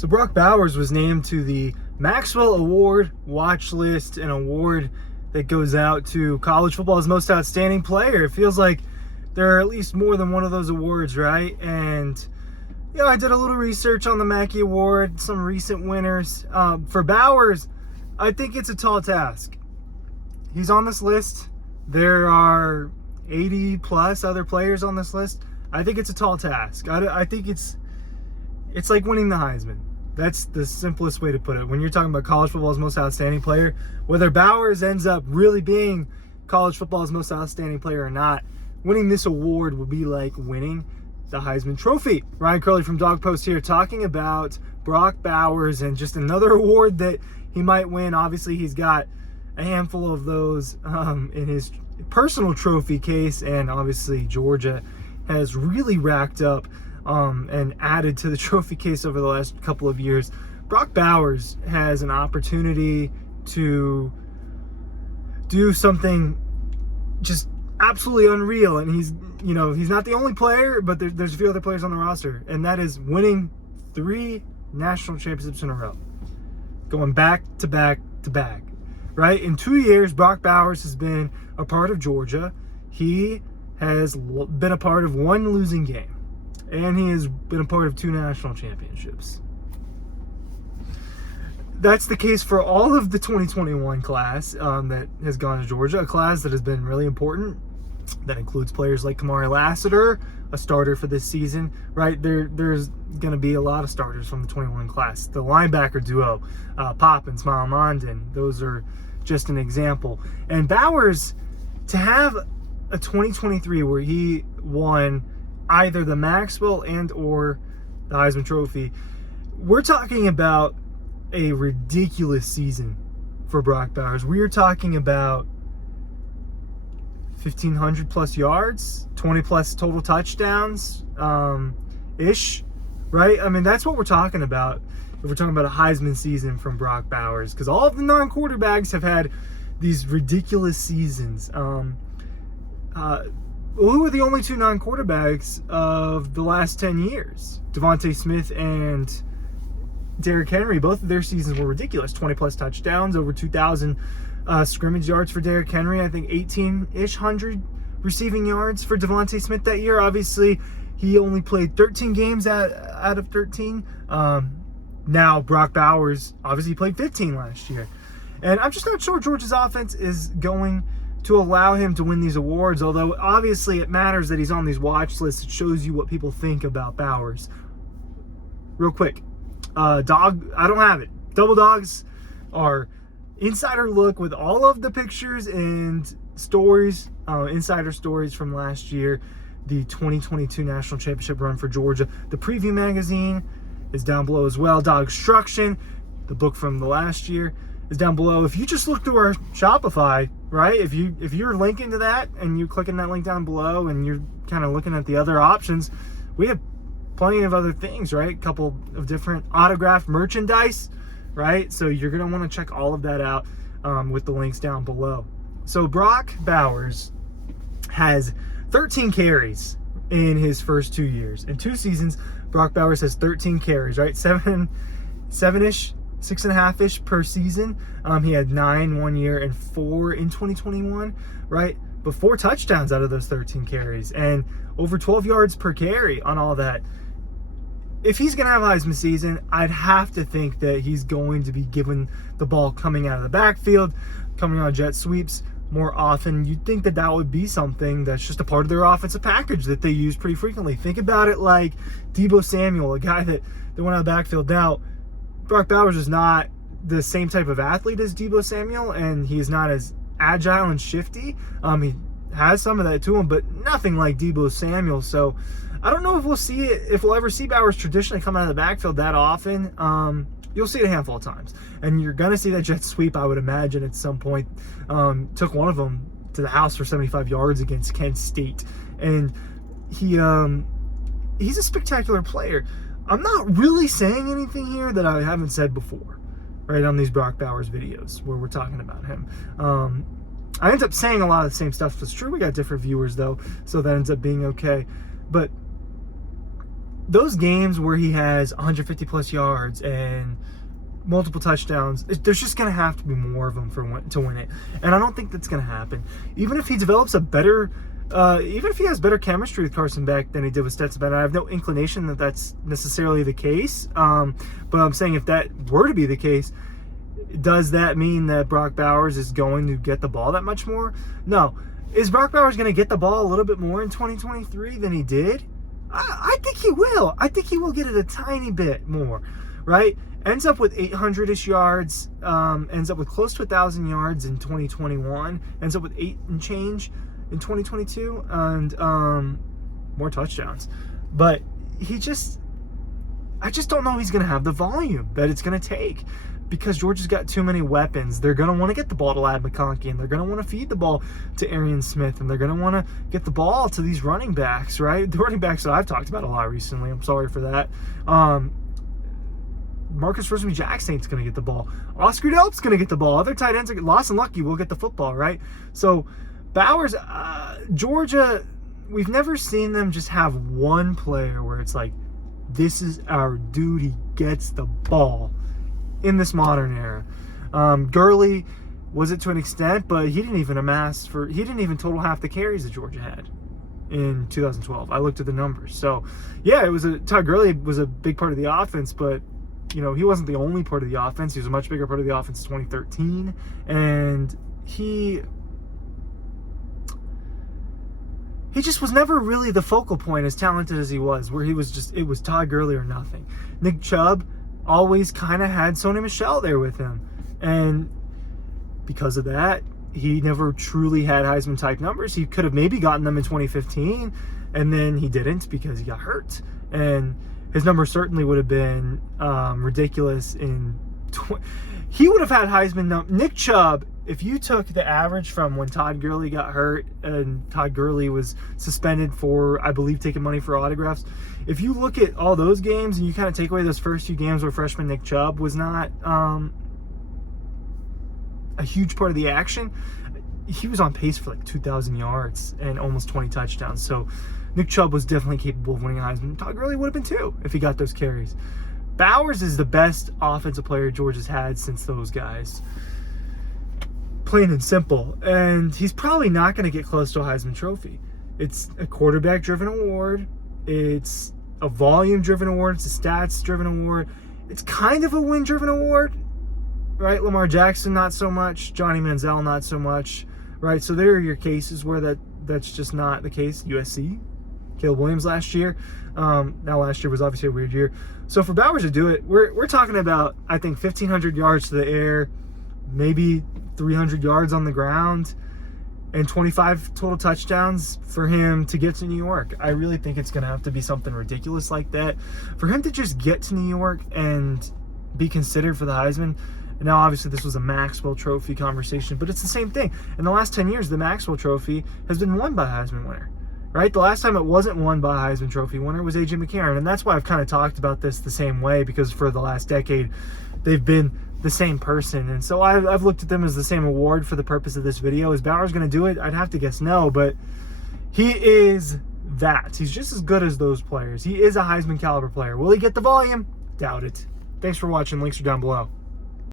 So Brock Bowers was named to the Maxwell Award watch list, an award that goes out to college football's most outstanding player. It feels like there are at least more than one of those awards, right? And I did a little research on the Mackey Award, some recent winners. For Bowers, I think it's a tall task. He's on this list. There are 80 plus other players on this list. I think it's a tall task. I think it's like winning the Heisman. That's the simplest way to put it. When you're talking about college football's most outstanding player, whether Bowers ends up really being college football's most outstanding player or not, winning this award would be like winning the Heisman Trophy. Ryan Curley from Dawg Post here talking about Brock Bowers and just another award that he might win. Obviously, he's got a handful of those in his personal trophy case, and obviously Georgia has really racked up and added to the trophy case over the last couple of years. Brock Bowers has an opportunity to do something just absolutely unreal, and he's not the only player, but there's a few other players on the roster, and that is winning 3 national championships in a row, going back to back to back, right? In 2 years, Brock Bowers has been a part of Georgia. He has been a part of 1 losing game, and he has been a part of 2 national championships. That's the case for all of the 2021 class that has gone to Georgia, a class that has been really important. That includes players like Kamari Lassiter, a starter for this season, right? There's going to be a lot of starters from the 21 class. The linebacker duo, Poppins, Malamondon, those are just an example. And Bowers, to have a 2023 where he won either the Maxwell and or the Heisman Trophy, we're talking about a ridiculous season for Brock Bowers. We are talking about 1,500 plus yards, 20 plus total touchdowns, ish, right? I mean, that's what we're talking about if we're talking about a Heisman season from Brock Bowers, because all of the non-quarterbacks have had these ridiculous seasons. Who were the only 2 non-quarterbacks of the last 10 years? Devontae Smith and Derrick Henry. Both of their seasons were ridiculous. 20 plus touchdowns, over 2,000 scrimmage yards for Derrick Henry. I think 18-ish hundred receiving yards for Devontae Smith that year. Obviously, he only played 13 games out of 13. Now, Brock Bowers obviously played 15 last year. And I'm just not sure Georgia's offense is going to allow him to win these awards, although obviously it matters that he's on these watch lists. It shows you what people think about Bowers. Real quick, Dawg, I don't have it. Double Dogs are insider look with all of the pictures and stories, insider stories from last year, the 2022 national championship run for Georgia. The preview magazine is down below as well. Dog Instruction, the book from the last year, is down below. If you just look through our Shopify, right? If you're linking to that and you're clicking that link down below and you're kind of looking at the other options, we have plenty of other things, right? A couple of different autographed merchandise, right? So you're going to want to check all of that out with the links down below. So Brock Bowers has 13 carries in his first 2 years. In 2 seasons, Brock Bowers has 13 carries, right? 7-ish, 6.5-ish per season. He had 9 1 year and 4 in 2021, right? But 4 touchdowns out of those 13 carries and over 12 yards per carry on all that. If he's going to have a Heisman season, I'd have to think that he's going to be given the ball coming out of the backfield, coming on jet sweeps more often. You'd think that that would be something that's just a part of their offensive package that they use pretty frequently. Think about it like Deebo Samuel, a guy that went out of the backfield. Now, Brock Bowers is not the same type of athlete as Deebo Samuel, and he is not as agile and shifty. He has some of that to him, but nothing like Deebo Samuel. So I don't know if we'll ever see Bowers traditionally come out of the backfield that often. You'll see it a handful of times, and you're going to see that jet sweep, I would imagine, at some point. Took one of them to the house for 75 yards against Kent State, and he's a spectacular player. I'm not really saying anything here that I haven't said before, right, on these Brock Bowers videos where we're talking about him. I end up saying a lot of the same stuff. It's true we got different viewers, though, so that ends up being okay. But those games where he has 150 plus yards and multiple touchdowns, there's just going to have to be more of them to win it. And I don't think that's going to happen. Even if he develops even if he has better chemistry with Carson Beck than he did with Stetson Bennett, I have no inclination that that's necessarily the case. But I'm saying if that were to be the case, does that mean that Brock Bowers is going to get the ball that much more? No. Is Brock Bowers going to get the ball a little bit more in 2023 than he did? I think he will. I think he will get it a tiny bit more, right? Ends up with 800-ish yards, ends up with close to 1,000 yards in 2021, ends up with 8 and change in 2022, and more touchdowns. But I just don't know he's going to have the volume that it's going to take, because Georgia's got too many weapons. They're going to want to get the ball to Ladd McConkey, and they're going to want to feed the ball to Arian Smith, and they're going to want to get the ball to these running backs, right? The running backs that I've talked about a lot recently. I'm sorry for that. Marcus Roseman-Jackson's going to get the ball. Oscar Delp's going to get the ball. Other tight ends, Lawson Lucky will get the football, right? So Bowers, Georgia, we've never seen them just have one player where it's like, this is our dude, he gets the ball in this modern era. Gurley was it to an extent, but he didn't even total half the carries that Georgia had in 2012. I looked at the numbers. So yeah, Todd Gurley was a big part of the offense, but he wasn't the only part of the offense. He was a much bigger part of the offense in 2013, and he just was never really the focal point, as talented as he was, where it was Todd Gurley or nothing. Nick Chubb always kind of had Sony Michel there with him, and because of that, he never truly had Heisman type numbers. He could have maybe gotten them in 2015, and then he didn't because he got hurt, and his numbers certainly would have been ridiculous. He would have had Heisman. Nick Chubb, if you took the average from when Todd Gurley got hurt and Todd Gurley was suspended for, I believe, taking money for autographs, if you look at all those games and you kind of take away those first few games where freshman Nick Chubb was not a huge part of the action, he was on pace for like 2,000 yards and almost 20 touchdowns. So Nick Chubb was definitely capable of winning a Heisman. Todd Gurley would have been too if he got those carries. Bowers is the best offensive player Georgia's had since those guys. Plain and simple. And he's probably not going to get close to a Heisman Trophy. It's a quarterback-driven award. It's a volume-driven award. It's a stats-driven award. It's kind of a win-driven award, right? Lamar Jackson, not so much. Johnny Manziel, not so much, right? So there are your cases where that's just not the case. USC, Caleb Williams last year. Now last year was obviously a weird year. So for Bowers to do it, we're talking about, I think, 1,500 yards to the air, maybe 300 yards on the ground, and 25 total touchdowns for him to get to New York. I really think it's going to have to be something ridiculous like that. For him to just get to New York and be considered for the Heisman. Now, obviously, this was a Maxwell Trophy conversation, but it's the same thing. In the last 10 years, the Maxwell Trophy has been won by a Heisman winner, right? The last time it wasn't won by a Heisman Trophy winner was A.J. McCarron, and that's why I've kind of talked about this the same way, because for the last decade, they've been the same person. And so I've looked at them as the same award for the purpose of this video. Is Bowers going to do it? I'd have to guess no, but he is that. He's just as good as those players. He is a Heisman caliber player. Will he get the volume? Doubt it. Thanks for watching. Links are down below.